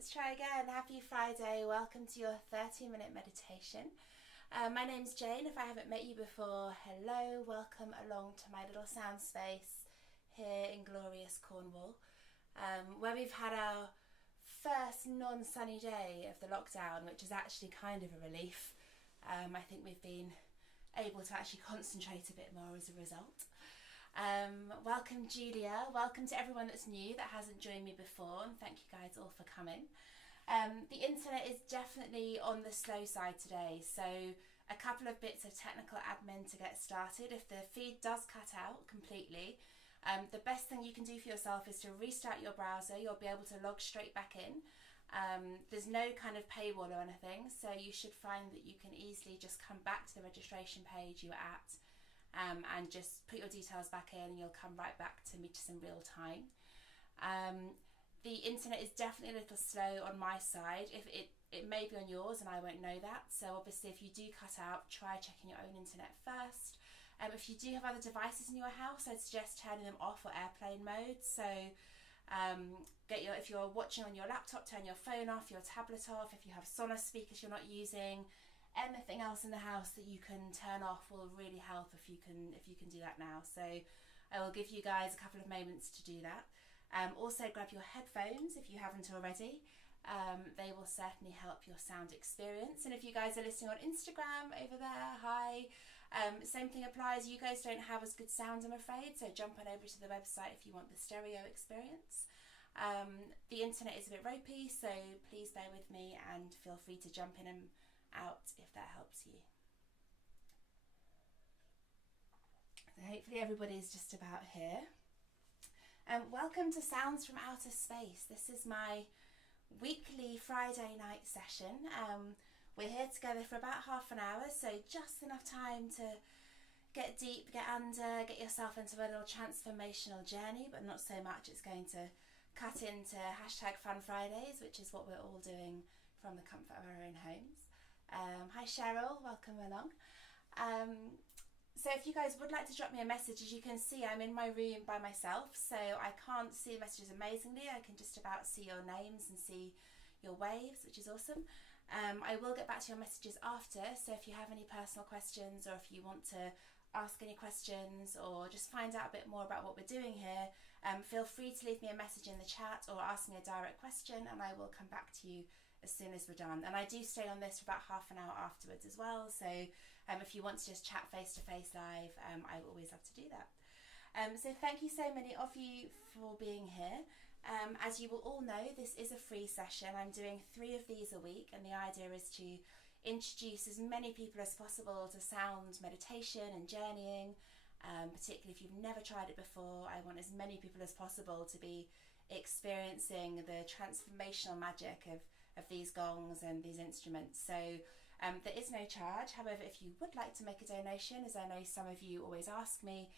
Let's try again. Happy Friday. Welcome to your 30-minute meditation. My name's Jane. If I haven't met you before, hello. Welcome along to my little sound space here in glorious Cornwall, where we've had our first non-sunny day of the lockdown, which is actually kind of a relief. I think we've been able to actually concentrate a bit more as a result. Welcome Julia, welcome to everyone that's new that hasn't joined me before, and thank you guys all for coming. The internet is definitely on the slow side today, so a couple of bits of technical admin to get started. If the feed does cut out completely, the best thing you can do for yourself is to restart your browser. You'll be able to log straight back in. There's no kind of paywall or anything, so you should find that you can easily just come back to the registration page you were at, and just put your details back in and you'll come right back to me to some real time. The internet is definitely a little slow on my side. If it may be on yours and I won't know that, so obviously if you do cut out, try checking your own internet first. If you do have other devices in your house, I'd suggest turning them off or airplane mode. So if you're watching on your laptop, turn your phone off, your tablet off. If you have Sonos speakers you're not using, anything else in the house that you can turn off will really help if you can do that now. So I will give you guys a couple of moments to do that. Also grab your headphones if you haven't already. They will certainly help your sound experience. And if you guys are listening on Instagram over there, hi. Same thing applies. You guys don't have as good sound, I'm afraid, so jump on over to the website if you want the stereo experience. The internet is a bit ropey, so please bear with me and feel free to jump in and out if that helps you. So hopefully everybody's just about here. Welcome to Sounds from Outer Space. This is my weekly Friday night session. We're here together for about half an hour, so just enough time to get deep, get under, get yourself into a little transformational journey, but not so much it's going to cut into #Fun Fridays, which is what we're all doing from the comfort of our own homes. Hi Cheryl, welcome along. So if you guys would like to drop me a message, as you can see I'm in my room by myself, so I can't see the messages amazingly. I can just about see your names and see your waves, which is awesome. I will get back to your messages after, so if you have any personal questions or if you want to ask any questions or just find out a bit more about what we're doing here, feel free to leave me a message in the chat or ask me a direct question and I will come back to you as soon as we're done. And I do stay on this for about half an hour afterwards as well, so if you want to just chat face to face live, I always love to do that. So thank you so many of you for being here. As you will all know, this is a free session. I'm doing 3 of these a week, and the idea is to introduce as many people as possible to sound meditation and journeying, particularly if you've never tried it before. I want as many people as possible to be experiencing the transformational magic of these gongs and these instruments. So there is no charge. However, if you would like to make a donation, as I know some of you always ask me,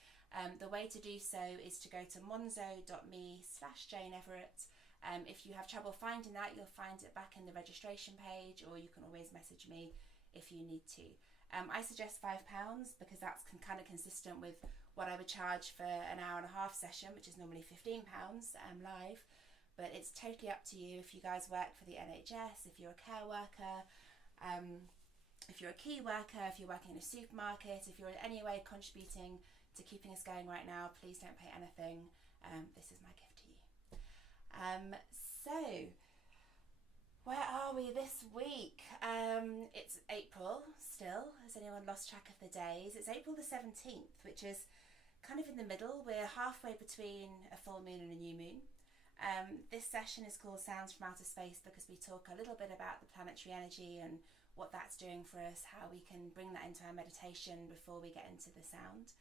the way to do so is to go to monzo.me/Jane Everett. If you have trouble finding that, you'll find it back in the registration page, or you can always message me if you need to. I suggest £5 because that's kind of consistent with what I would charge for an hour and a half session, which is normally £15 live. But it's totally up to you. If you guys work for the NHS, if you're a care worker, if you're a key worker, if you're working in a supermarket, if you're in any way contributing to keeping us going right now, please don't pay anything. This is my gift to you. So, where are we this week? It's April still. Has anyone lost track of the days? It's April the 17th, which is kind of in the middle. We're halfway between a full moon and a new moon. This session is called Sounds from Outer Space because we talk a little bit about the planetary energy and what that's doing for us, how we can bring that into our meditation before we get into the sound.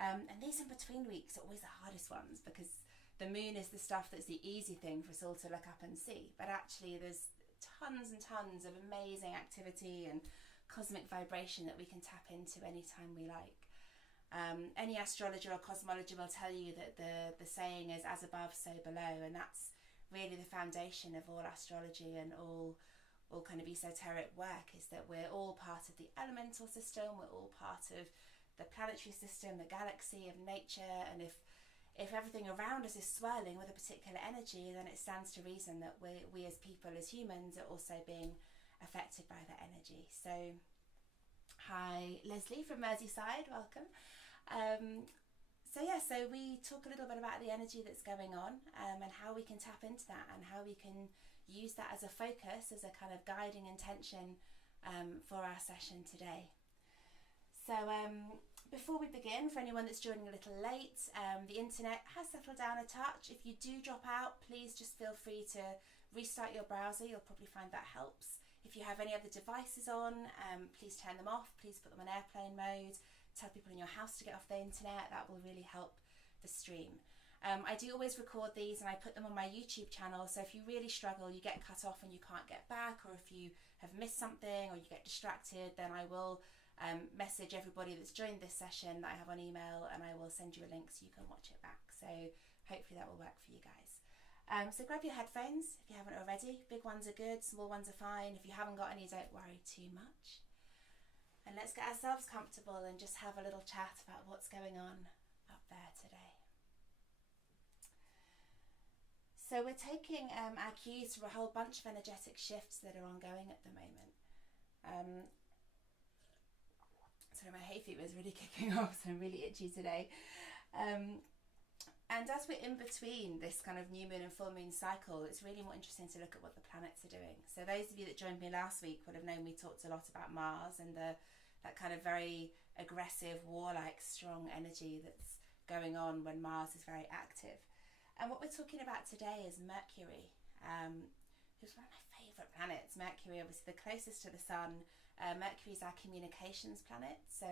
And these in between weeks are always the hardest ones because the moon is the stuff that's the easy thing for us all to look up and see, but actually there's tons and tons of amazing activity and cosmic vibration that we can tap into anytime we like. Any astrologer or cosmologer will tell you that the saying is as above so below, and that's really the foundation of all astrology and all kind of esoteric work, is that we're all part of the elemental system, we're all part of the planetary system, the galaxy of nature, and if if everything around us is swirling with a particular energy, then it stands to reason that we as people, as humans, are also being affected by that energy. So hi Leslie from Merseyside, welcome. So we talk a little bit about the energy that's going on, and how we can tap into that, and how we can use that as a focus, as a kind of guiding intention for our session today. So before we begin, for anyone that's joining a little late, the internet has settled down a touch. If you do drop out, please just feel free to restart your browser. You'll probably find that helps. If you have any other devices on, please turn them off. Please put them on airplane mode. Tell people in your house to get off the internet. That will really help the stream. I do always record these and I put them on my YouTube channel, so if you really struggle, you get cut off and you can't get back, or if you have missed something or you get distracted, then I will message everybody that's joined this session that I have on email, and I will send you a link so you can watch it back. So hopefully that will work for you guys. So grab your headphones if you haven't already. Big ones are good, small ones are fine. If you haven't got any, don't worry too much. And let's get ourselves comfortable and just have a little chat about what's going on up there today. So we're taking our cues from a whole bunch of energetic shifts that are ongoing at the moment. Sorry, my hay fever is really kicking off, so I'm really itchy today. And as we're in between this kind of new moon and full moon cycle, it's really more interesting to look at what the planets are doing. So those of you that joined me last week would have known we talked a lot about Mars and that kind of very aggressive, warlike, strong energy that's going on when Mars is very active. And what we're talking about today is Mercury, who's one of my favourite planets. Mercury, obviously the closest to the Sun. Mercury is our communications planet. So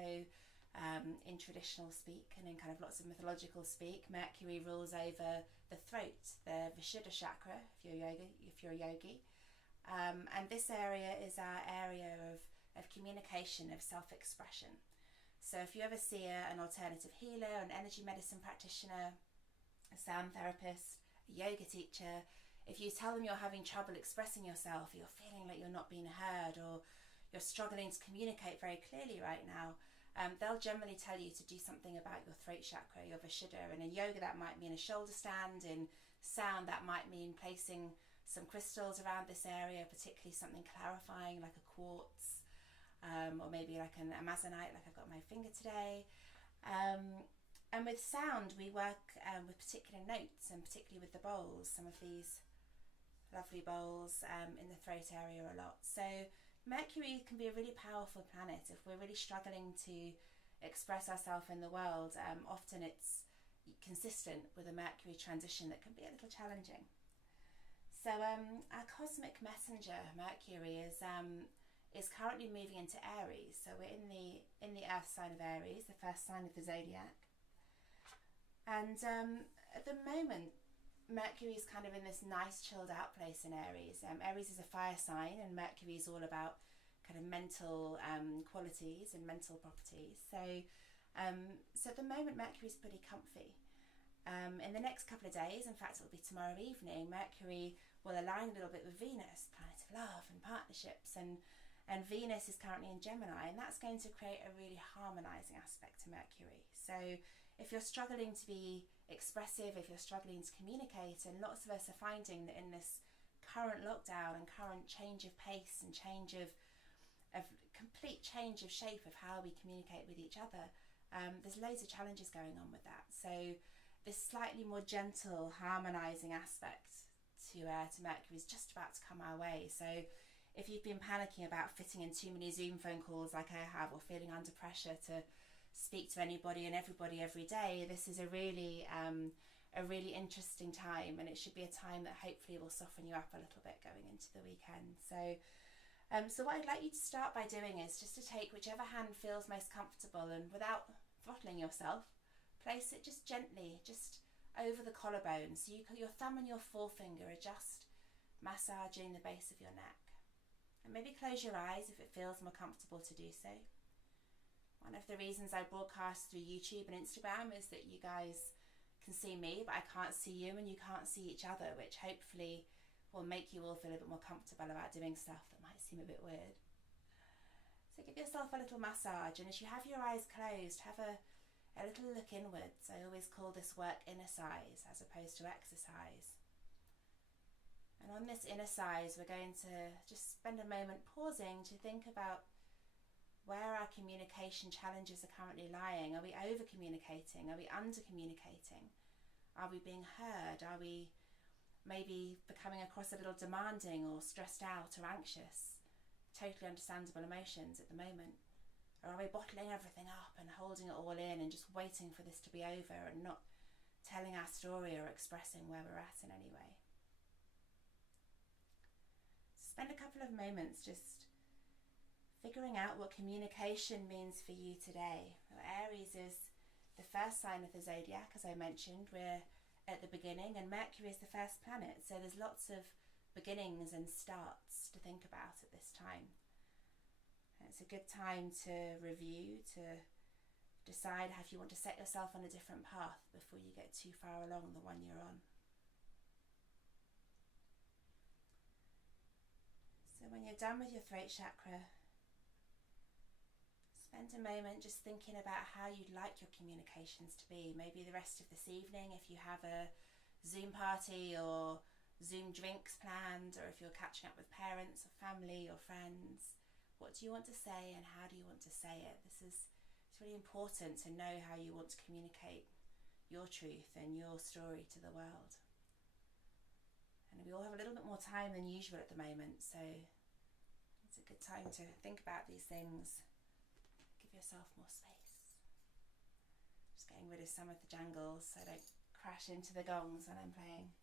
in traditional speak and in kind of lots of mythological speak, Mercury rules over the throat, the Vishuddha chakra, if you're a yogi. And this area is our area of communication, of self-expression. So if you ever see an alternative healer, an energy medicine practitioner, a sound therapist, a yoga teacher, if you tell them you're having trouble expressing yourself, or you're feeling like you're not being heard, or you're struggling to communicate very clearly right now, they'll generally tell you to do something about your throat chakra, your Vishuddha. And in yoga that might mean a shoulder stand. In sound that might mean placing some crystals around this area, particularly something clarifying like a quartz, or maybe like an amazonite like I've got on my finger today. And with sound we work with particular notes, and particularly with the bowls, some of these lovely bowls in the throat area a lot. So Mercury can be a really powerful planet if we're really struggling to express ourselves in the world. Often it's consistent with a Mercury transition that can be a little challenging. So our cosmic messenger Mercury is currently moving into Aries. So we're in the Earth sign of Aries, the first sign of the zodiac. And at the moment, Mercury is kind of in this nice chilled out place in Aries. Aries is a fire sign, and Mercury is all about kind of mental qualities and mental properties. So at the moment, Mercury is pretty comfy. In the next couple of days, in fact, it'll be tomorrow evening, Mercury will align a little bit with Venus, planet of love and partnerships, and Venus is currently in Gemini, and that's going to create a really harmonizing aspect to Mercury. So if you're struggling to be expressive, if you're struggling to communicate, and lots of us are finding that in this current lockdown and current change of pace and complete change of shape of how we communicate with each other, there's loads of challenges going on with that. So this slightly more gentle, harmonizing aspect to Mercury is just about to come our way. So if you've been panicking about fitting in too many Zoom phone calls like I have, or feeling under pressure to speak to anybody and everybody every day, this is a really interesting time, and it should be a time that hopefully will soften you up a little bit going into the weekend. So what I'd like you to start by doing is just to take whichever hand feels most comfortable, and without throttling yourself, place it just gently, just over the collarbone. So your thumb and your forefinger are just massaging the base of your neck. And maybe close your eyes if it feels more comfortable to do so. One of the reasons I broadcast through YouTube and Instagram is that you guys can see me, but I can't see you, and you can't see each other, which hopefully will make you all feel a bit more comfortable about doing stuff that might seem a bit weird. So give yourself a little massage, and as you have your eyes closed, have a a little look inwards. I always call this work inner size as opposed to exercise. And on this inner size, we're going to just spend a moment pausing to think about where our communication challenges are currently lying. Are we over communicating? Are we under communicating? Are we being heard? Are we maybe becoming across a little demanding or stressed out or anxious? Totally understandable emotions at the moment. Or are we bottling everything up and holding it all in and just waiting for this to be over and not telling our story or expressing where we're at in any way? Spend a couple of moments just figuring out what communication means for you today. Aries is the first sign of the zodiac, as I mentioned. We're at the beginning, and Mercury is the first planet, so there's lots of beginnings and starts to think about at this time. And it's a good time to review, to decide if you want to set yourself on a different path before you get too far along the one you're on. So when you're done with your throat chakra, spend a moment just thinking about how you'd like your communications to be. Maybe the rest of this evening, if you have a Zoom party or Zoom drinks planned, or if you're catching up with parents or family or friends. What do you want to say and how do you want to say it? It's really important to know how you want to communicate your truth and your story to the world. And we all have a little bit more time than usual at the moment, so it's a good time to think about these things. Give yourself more space. Just getting rid of some of the jangles so I don't crash into the gongs when I'm playing.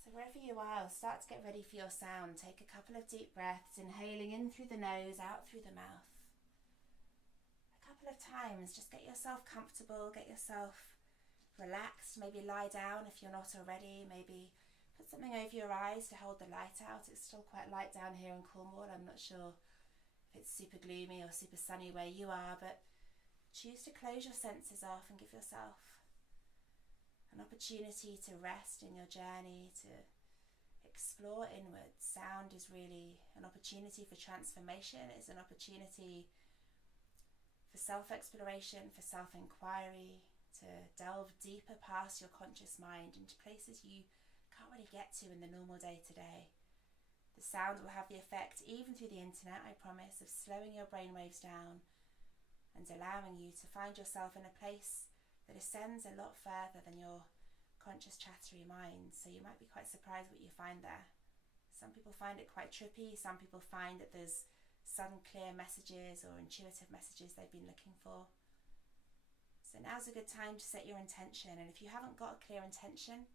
So wherever you are, start to get ready for your sound. Take a couple of deep breaths, inhaling in through the nose, out through the mouth. A couple of times, just get yourself comfortable, get yourself relaxed. Maybe lie down if you're not already. Maybe put something over your eyes to hold the light out. It's still quite light down here in Cornwall. I'm not sure if it's super gloomy or super sunny where you are, but choose to close your senses off and give yourself an opportunity to rest in your journey, to explore inwards. Sound is really an opportunity for transformation. It's an opportunity for self-exploration, for self-inquiry, to delve deeper past your conscious mind into places you can't really get to in the normal day-to-day. The sound will have the effect, even through the internet, I promise, of slowing your brainwaves down and allowing you to find yourself in a place that ascends a lot further than your conscious chattery mind. So you might be quite surprised what you find there. Some people find it quite trippy. Some people find that there's sudden clear messages or intuitive messages they've been looking for. So now's a good time to set your intention, and if you haven't got a clear intention,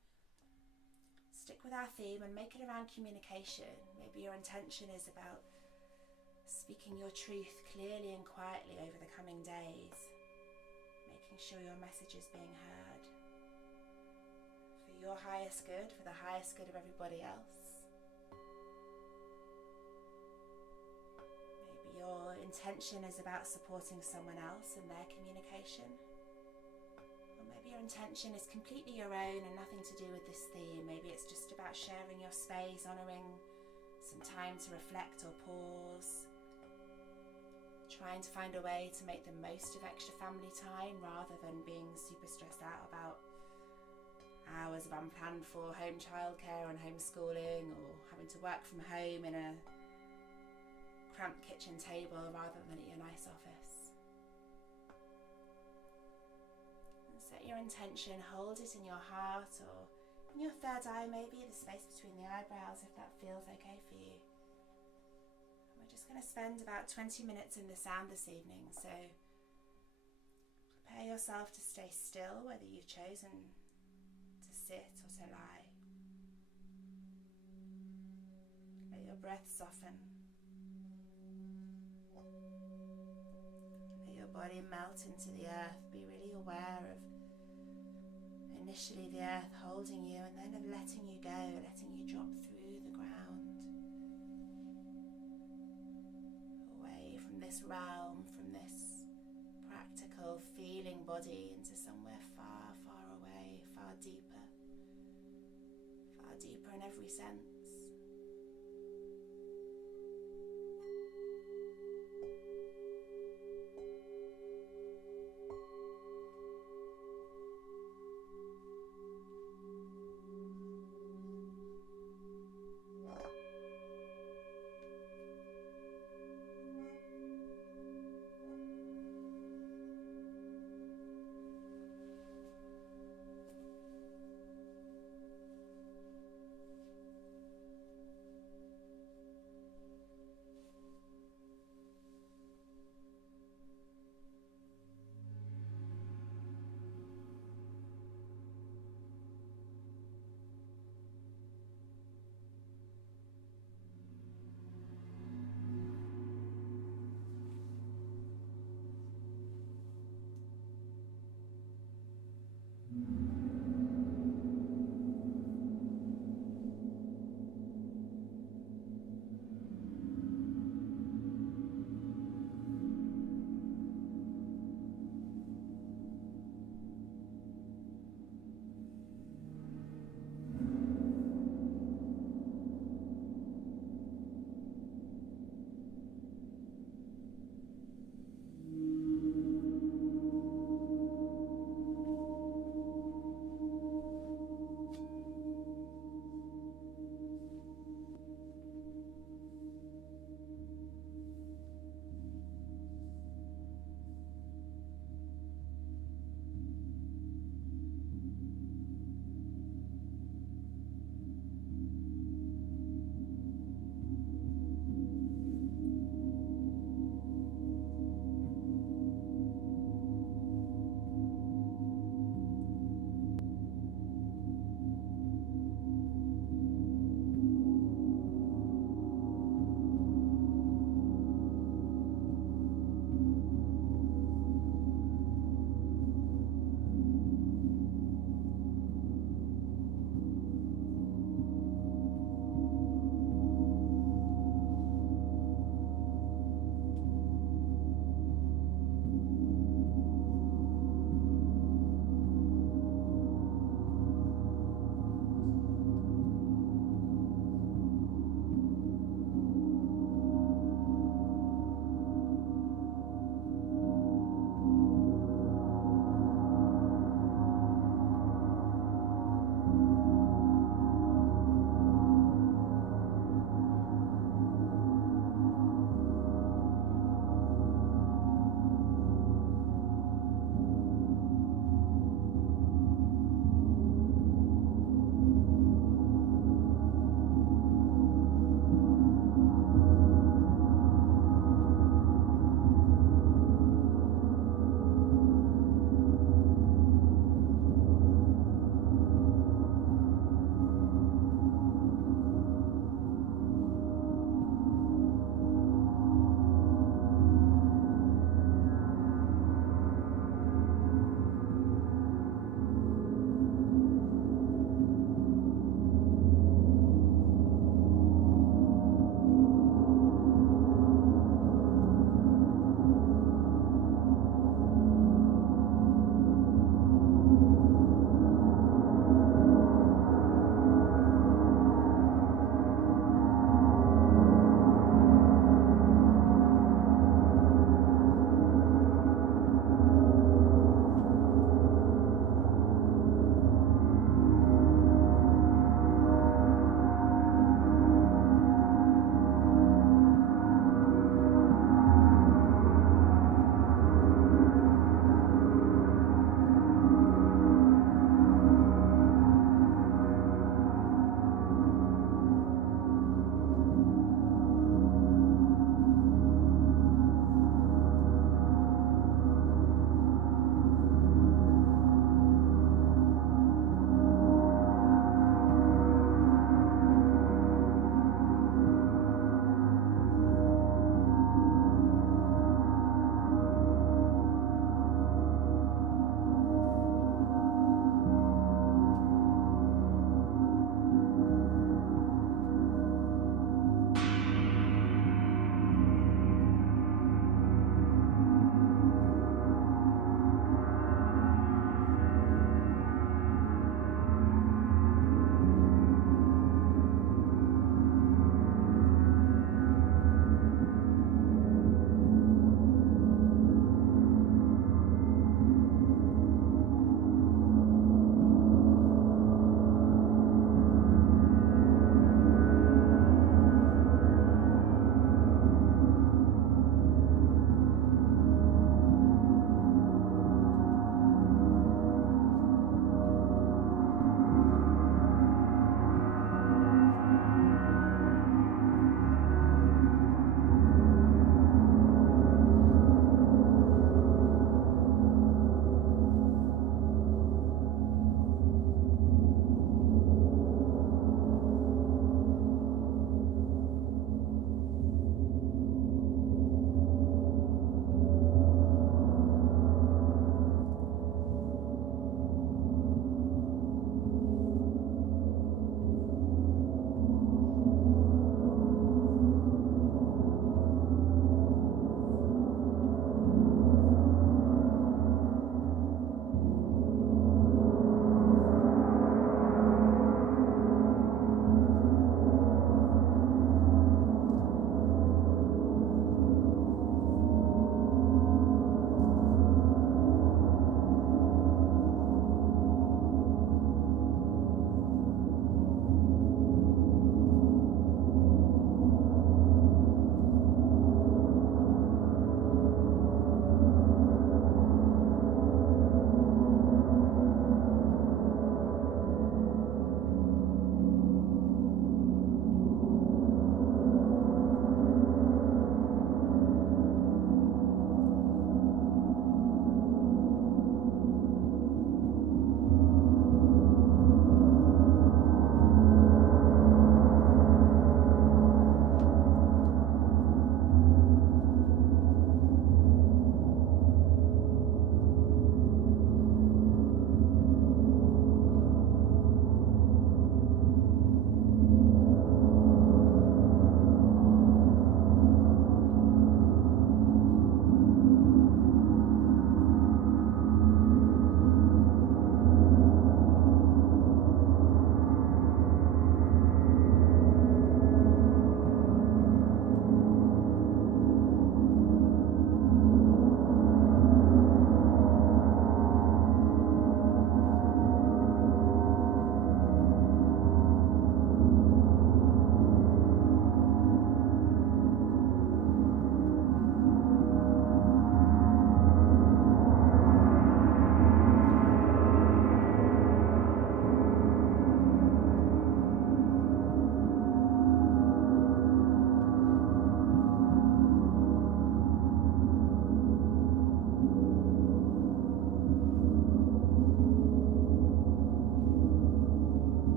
stick with our theme and make it around communication. Maybe your intention is about speaking your truth clearly and quietly over the coming days, making sure your message is being heard for your highest good, for the highest good of everybody else. Maybe your intention is about supporting someone else in their communication. Or maybe your intention is completely your own and nothing to do with this theme. Maybe it's just about sharing your space, honouring some time to reflect or pause, trying to find a way to make the most of extra family time rather than being super stressed out about hours of unplanned for home childcare and homeschooling, or having to work from home in a cramped kitchen table rather than at your nice office. And set your intention, hold it in your heart or in your third eye, maybe the space between the eyebrows, if that feels okay for you. We're just going to spend about 20 minutes in the sound this evening, so prepare yourself to stay still, whether you've chosen to sit or to lie. Let your breath soften. Let your body melt into the earth. Be really aware of initially the earth holding you and then of letting you go, letting you drop through the ground, away from this realm, from this practical feeling body into somewhere far, far away, far deeper in every sense. And then just let your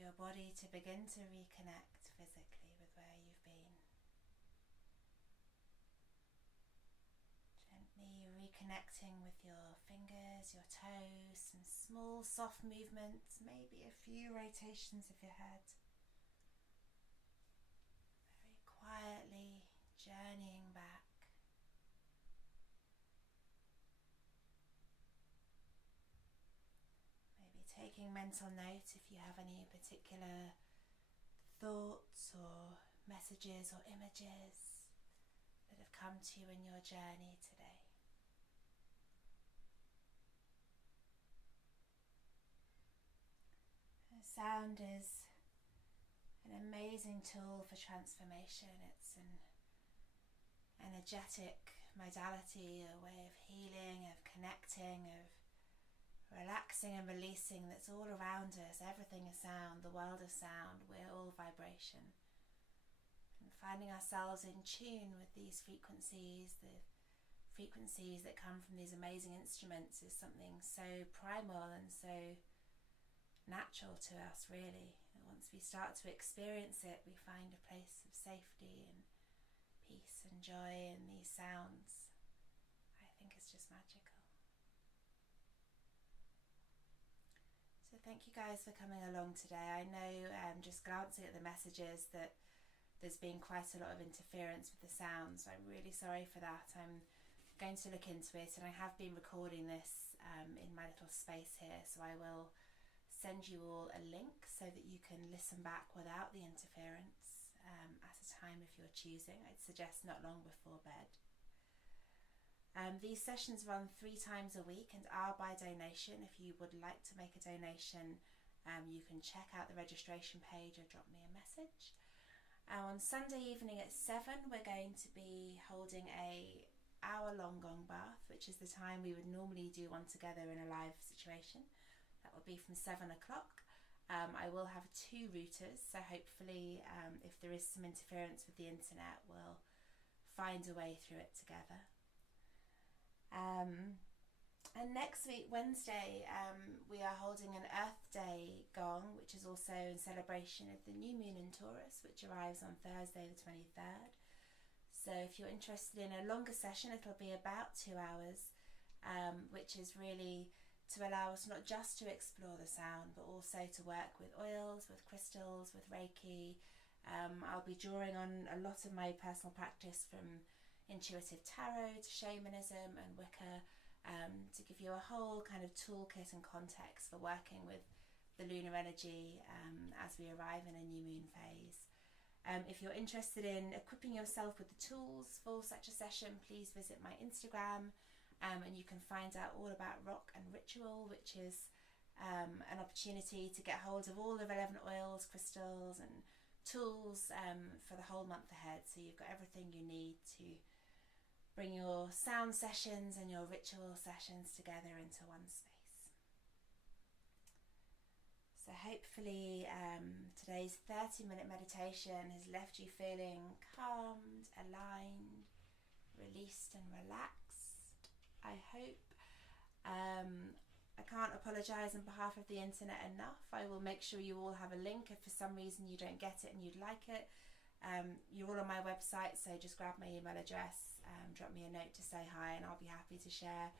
your body to begin to reconnect physically with where you've been. Gently reconnecting with your fingers, your toes, some small soft movements, maybe a few rotations of your head. Very quietly journeying back. Maybe taking mental note if you have any particular thoughts or messages or images that have come to you in your journey today. Sound is an amazing tool for transformation. It's an energetic modality, a way of healing, of connecting, of relaxing and releasing that's all around us. Everything is sound, the world is sound, we're all vibration. And finding ourselves in tune with these frequencies, the frequencies that come from these amazing instruments, is something so primal and so natural to us, really. And once we start to experience it, we find a place of safety and peace and joy in these sounds. I think it's just magical. So thank you guys for coming along today. I know, just glancing at the messages, that there's been quite a lot of interference with the sounds. I'm really sorry for that. I'm going to look into it, and I have been recording this in my little space here, so I will send you all a link so that you can listen back without the interference at a time if you're choosing. I'd suggest not long before bed. These sessions run 3 times a week and are by donation. If you would like to make a donation, you can check out the registration page or drop me a message. On Sunday evening at 7, we're going to be holding a hour-long gong bath, which is the time we would normally do one together in a live situation. That will be from 7 o'clock. I will have 2 routers, so hopefully if there is some interference with the internet, we'll find a way through it together. And next week, Wednesday, we are holding an Earth Day gong, which is also in celebration of the new moon in Taurus, which arrives on Thursday the 23rd. So if you're interested in a longer session, it'll be about 2 hours, which is really to allow us not just to explore the sound, but also to work with oils, with crystals, with Reiki. I'll be drawing on a lot of my personal practice, from intuitive tarot to shamanism and Wicca, to give you a whole kind of toolkit and context for working with the lunar energy as we arrive in a new moon phase. If you're interested in equipping yourself with the tools for such a session, please visit my Instagram. And you can find out all about Rock and Ritual, which is an opportunity to get hold of all the relevant oils, crystals and tools for the whole month ahead. So you've got everything you need to bring your sound sessions and your ritual sessions together into one space. So hopefully today's 30-minute meditation has left you feeling calmed, aligned, released and relaxed. I hope. I can't apologise on behalf of the internet enough. I will make sure you all have a link if for some reason you don't get it and you'd like it. You're all on my website, so just grab my email address, drop me a note to say hi, and I'll be happy to share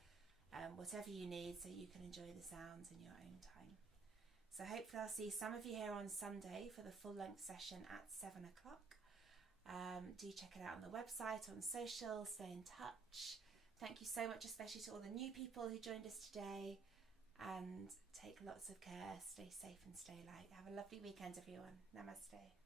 whatever you need so you can enjoy the sounds in your own time. So hopefully I'll see some of you here on Sunday for the full-length session at 7 o'clock. Do check it out on the website, on social, stay in touch. Thank you so much, especially to all the new people who joined us today, and take lots of care, stay safe and stay light. Have a lovely weekend, everyone. Namaste.